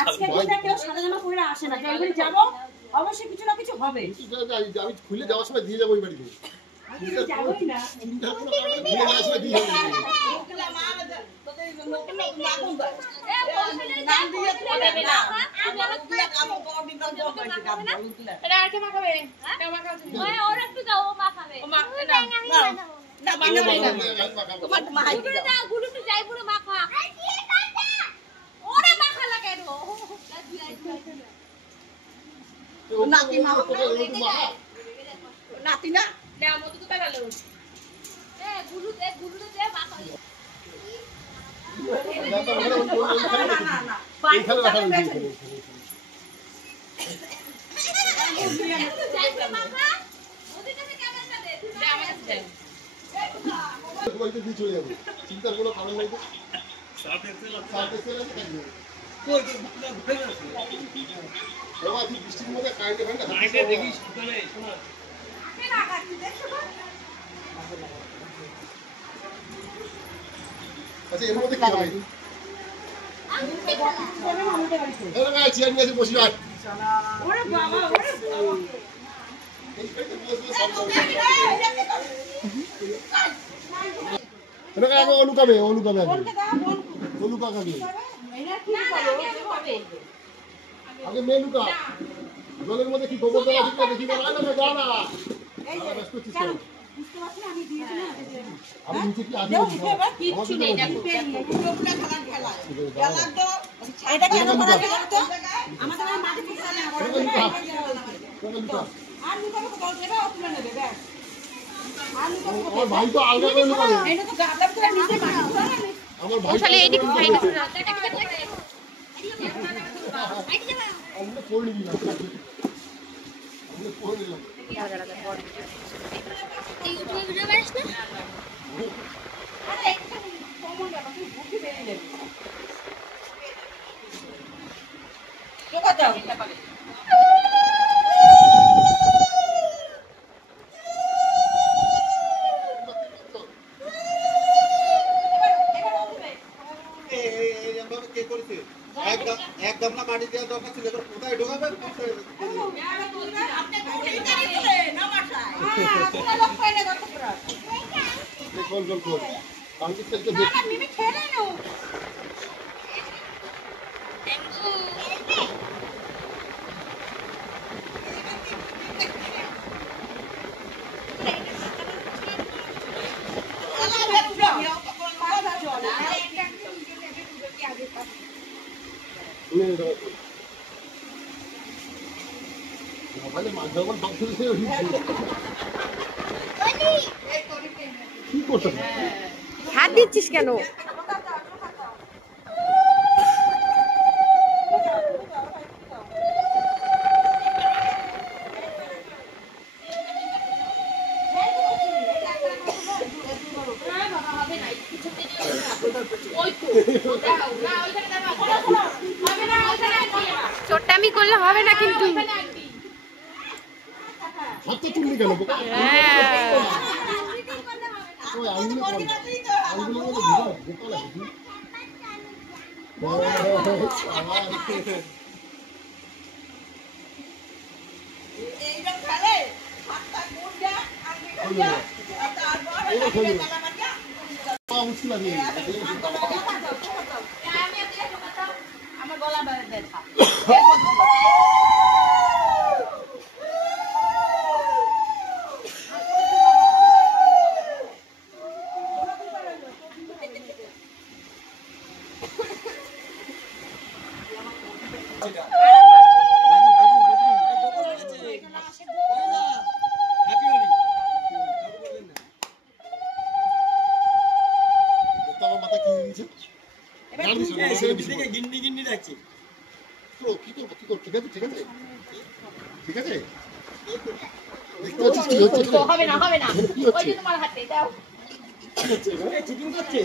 আজকে দিনে কেউ সাদা জামা পরে আসে না, যখন যাব অবশ্যই কিছু না কিছু হবে। আমি খুলে যাওয়ার সময় দিয়ে যাবো ওই বাড়িতে। আমি যাবই না। চিন্তা করো না, খুলে যাওয়ার সময় দিয়ে যাবো। এটা আর কে মাখাবে? কেউ মাখাবে? ওই ওর একটু দাও, ও মাখাবে। ও মাখাবে না। না বানাবে না। তোমার মাই দাও। গুলুটু যাই পুরো মাখা। ওরে মাখা লাগে রে। নাতি মা নাতি না না মতো তো গেল। গুলু দে মাখা। না না এইখানে রাখা হয়েছে। চিন্তার কোনো কারণ নাই তো। বৃষ্টির মধ্যে আচ্ছা এর মধ্যে কি হবে? চেয়ার নিয়ে এসে বসি ভাই। অনুকাবে অনুকাবে আগে মেনুকা জলের মধ্যে কি গোবর দেওয়া ঠিক দেখি না না যা না ব্যস্ত হচ্ছিস আমি নিচে কি আগে কিচ্ছু নেই দেখো পুরোপুরা খেলা খেলা তো এটা কেন করা গেল তো আমাদের মাটি ফুটা না আর নিকো তো দেবা তুলে নেবে ব্যাস আমার ভাই তো আলগা করে লুকাবে এটা তো গাদা করে নিচে মাটি ফুটা না আমার ভাই শালি এইদিক সাইডে আমরা পড়ে নিলাম আমরা পড়ে নিলাম ইউটিউবে ভিডিও বানাস না? আরে একটু কমন যাবে তুই বুঝি বেরিয়ে যাবে টোকা দাও এটা পাবে একদম না মাটি দেওয়া দরকার ছিল কোথায় ঢোকাবে হাত দিচ্ছিস কেন? চোট্টামি করলে হবে না কিন্তু। হাতটা তুললি কেন? আমার গলা বেড়ে ব্যথা গিন্ডি গিন্ডি ডাকছে ঠিক আছে ঠিক আছে ঠিক আছে দেখতে পাচ্ছিস কি হচ্ছে তো হবে না ওই যে তোমার হাতে দাও চিটিং করছে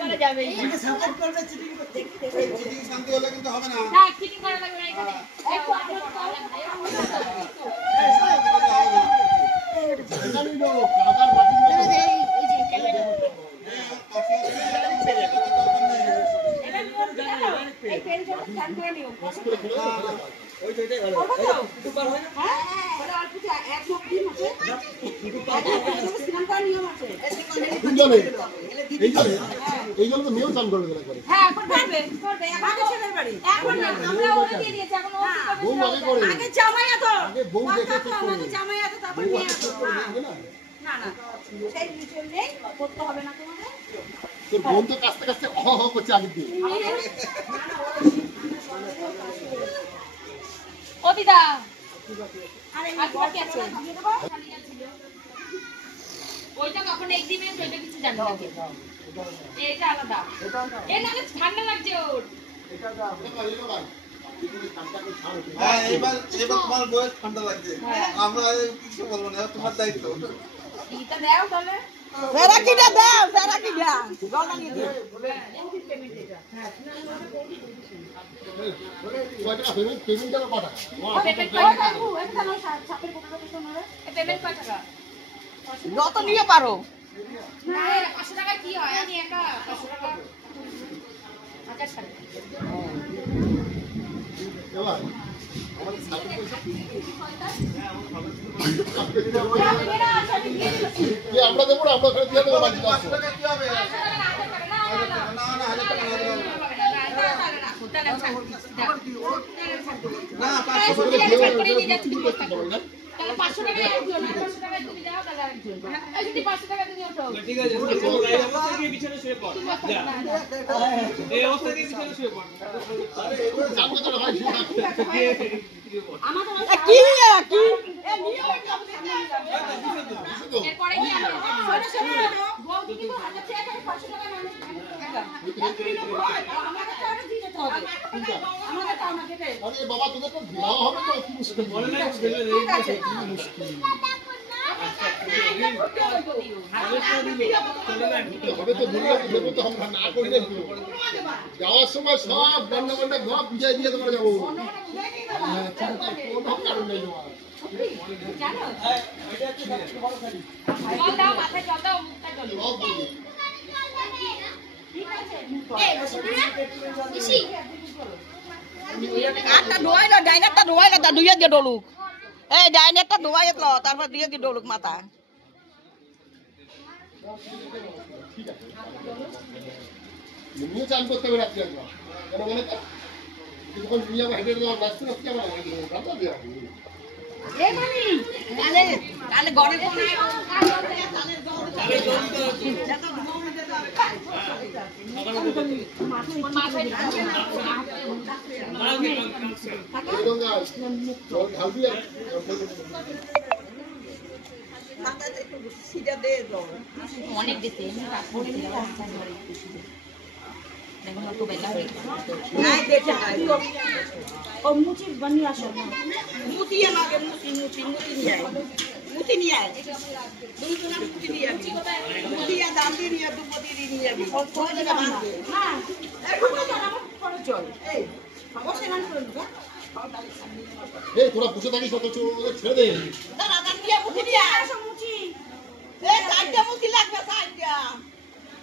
করে যাবে সাপোর্ট করবে চিটিং করছে চিটিং শান্তি হলে কিন্তু হবে না। না চিটিং করা লাগবে না এখানে একটু আপলোড করা লাগবে এখানে লোক কাদার বাটি নিয়ে এই পেনটা স্ক্যান করে নিও বস করে ফেলে দাও। ওই তো এটাই ভালো একটু পার হয় না হ্যাঁ বলে অল্প এক লোক দিন আছে স্ক্যান করে নিয়ম আছে কোন জলে এই জলে তো মেয়েও চান করবে না করে হ্যাঁ এখন করবে আগে ছেলের বাড়ি এখন না আমরা ওটা দিয়ে দিয়েছি এখন ও বউ আগে করে আগে জামাই এত আগে বউ দেখে তো করে আগে জামাই এত তারপর বউ নিয়ে আগে আসো করে নেবে না না না সেই নিচে নেই করতে হবে না তোমাদের তোর বোন তো কাছতে কাছতে করছে আগে দিয়ে ও দিদা আরে আর বাকি আছে দিয়ে দেবো ওইটা কখন একদিনে ওইটা কিছু জানি না এটা আলাদা এ না ঠান্ডা লাগছে ওর হ্যাঁ এবার তোমার বয়স ঠান্ডা লাগছে। আমরা কিছু বলবো না, তোমার দায়িত্ব। এটা দাও তাহলে ফেরাকিটা দাও ফেরাকিটা জল নিয়ে দিও পেমেন্টটা কটা পেমেন্ট ও বাবু একটা না ছাপের কোটা দিতে না পেমেন্ট কত টাকা যত নিয়ে পারো না 500 টাকা কি হয় আমি একা 500 টাকা 1000 টাকা এবার আমাদের সাথে আমরা দেবো না আমরা ওখানে দিয়ে দেবো বাকি 500 টাকা কি হবে? না না 1000 টাকা না দিলে হবে না। 500 টাকা একজন 500 টাকা তুমি দাও তাহলে আরেকজন এই যদি 500 টাকা তুমি ওঠো ঠিক আছে এই অবস্থা দিয়ে বিছানা শুয়ে পড় যা এই অবস্থা দিয়ে বিছানা শুয়ে পড় জানবো তো ভাই আমাদের কি এ নিয়ে এরপরে কি শোনো শোনো বৌদি কিন্তু 1000 টাকা 500 টাকা মানে আমাদের তো আরো দিয়ে যেতে হবে আমাদের তাও না দেবে আরে বাবা তোদের তো দেওয়া হবে তো কি মুশকিল বলে না ঠিক আছে হবে তো বললে দেবো তো আমরা না করলে যাওয়ার সময় সব গন্ডা গন্ডা ঘর বুঝাই দিয়ে তোমরা যাবো হ্যাঁ কোনো কারণ নেই তোমার জানো জল দাও মাথায় জল দাও মুখটা জল সব বলবি আটটা ধোয়াই না ডাইনারটা ধোয়াই না তা দুইয়া দিয়ে ডলুক এই ডাইনারটা ধোয়াই লো তারপর দিয়ে দিয়ে ডলুক মাথা এমনিও চান করতে হবে রাত্রি একবার কেন বলে তো যখন তুমি আমার হেঁটে দেওয়া রাস্তা রাস্তা আমার রান্না দেওয়া তাহলে তাহলে ঘরে কোন অনেক দিতে ও মুচি বানিয়ে আসো মুচি আমাকে মুচি মুচি মুচি নিয়ে আয় মুচি নিয়ে আয় দুইজনের মুচি নিয়ে আবি মুচি আর দাম দিয়ে নিয়ে দুপতি দিয়ে নিয়ে আবি কোন জায়গা বাঁধবে হ্যাঁ এখন তো আমার করে চল এই অবশ্যই রান করে নেব এই তোরা বসে থাকিস অত ছেড়ে দে দাদা দাম দিয়ে মুচি নিয়ে আসো মুচি এই চারটা মুচি লাগবে চারটা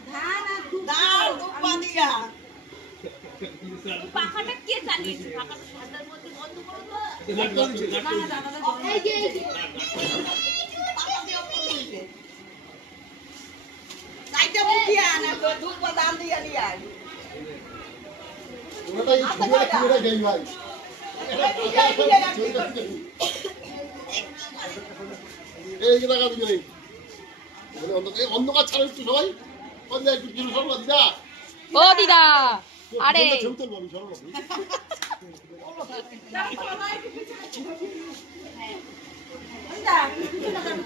ধান আর দাও দুপতিয়া পাখাটা কে চালিয়েছে পাখাটা সাদার মধ্যে বন্ধ করো তো এই যে চারটা মুচি আনা তো দুপা দাম দিয়ে নিয়ে আয় ওটাই ছবিটা গেই ভাই এই যে টাকা দিলে অন্ধকার ছাড়া একটু সবাই একটু কিছু সরল দিদা ও দিদা আরে ছবি তুলবো আমি সরল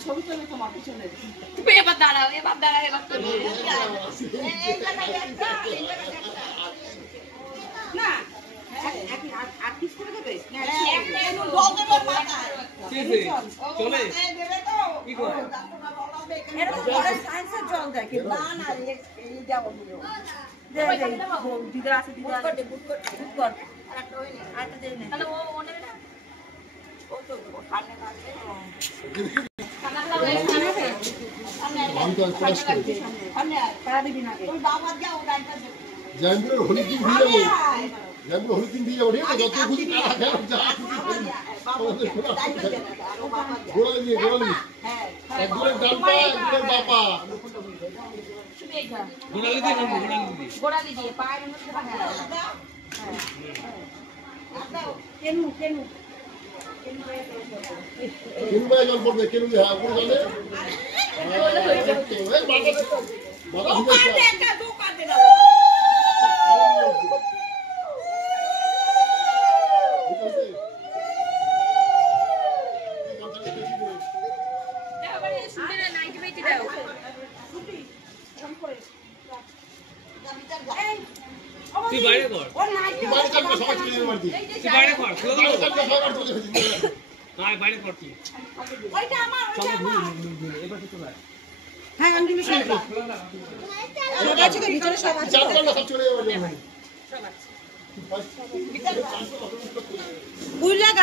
ছবি তুলে তোমার পিছনে এবার দাঁড়াও এবার না আর পিস করে দেবে একটা জল দেবে মাথায় চলে কি করে এরা তো পরে সায়েন্সের জল দেয় কিন্তু না না এই দেবো দিদা আছে দিদা বুক কর আরেকটা ওই নে আরেকটা দেই না তাহলে ও নেবে না ও তো খানে আছে আমি তো ক্লাস করি পাড়া দিবি না ওই বাবা যাও ডাইটা দে জয়পুরের হোলি দিন দিয়ে যাবো জয়পুর হোলি দিন দিয়ে যাবো ঠিক আছে যত খুশি টাকা খেলো যা গোড়া দিয়ে হ্যাঁ একজনের ডালপা একজনের বাপা শুধু এইটা গোড়ালি দিয়ে গোড়ালি দিয়ে পায়ের মধ্যে কেনু কেনু ভাই জল পড়বে কেনু হ্যাঁ উপরে জলে বাবা হুঁকে একটা দোকান দে না এবারে সুন্দর নাইটি বাইটি দাও তুই বাইরে কর ও নাইটি বাইরে চাপবে সবাই চলে যাবে বাড়ি তুই বাইরে কর বাইরে চাপবে সবাই চলে যাবে না বাইরে কর তুই ওইটা আমার এবার তো চলে হ্যাঁ আমি তুমি শুনবো সব আছে তো ভিতরে সব আছে চাপ করলে সব চলে যাবে বুঝলা